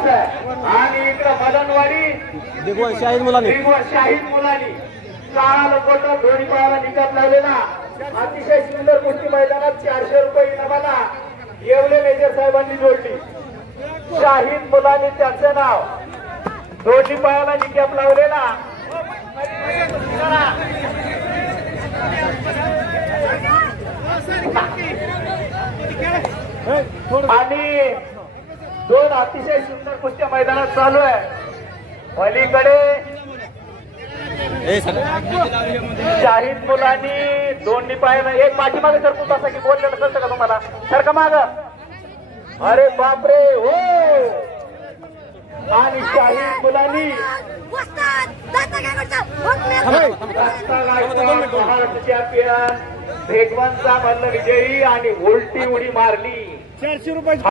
तास आहे आणि इकडे मदनवाडी शाहीद मुलांनी काल कोटा दोन्ही पायाला निकाल लावलेला अतिशय सुंदर कुस्ती मैदानात 400 रुपये इनामाला येवले मेजर साहेबांनी जोडली। शाहीद मुलांनी त्यांचे नाव दोन्ही पायाला निकाल लावलेला आणि 2 अतिशय सुंदर कुस्त्या मैदानात चालू आहे। पलीकडे शाहीद मुलांनी दोन्ही पायाला एक पाठीमागे सरकून असा की बोललेलं कळतं का तुम्हाला? सारखं माग अरे बापरे हो। आणि शाहीद मुलांनी चॅम्पियन भेगवानचा मल्ल विजयी आणि उलटी उडी मारली। 400 रुपये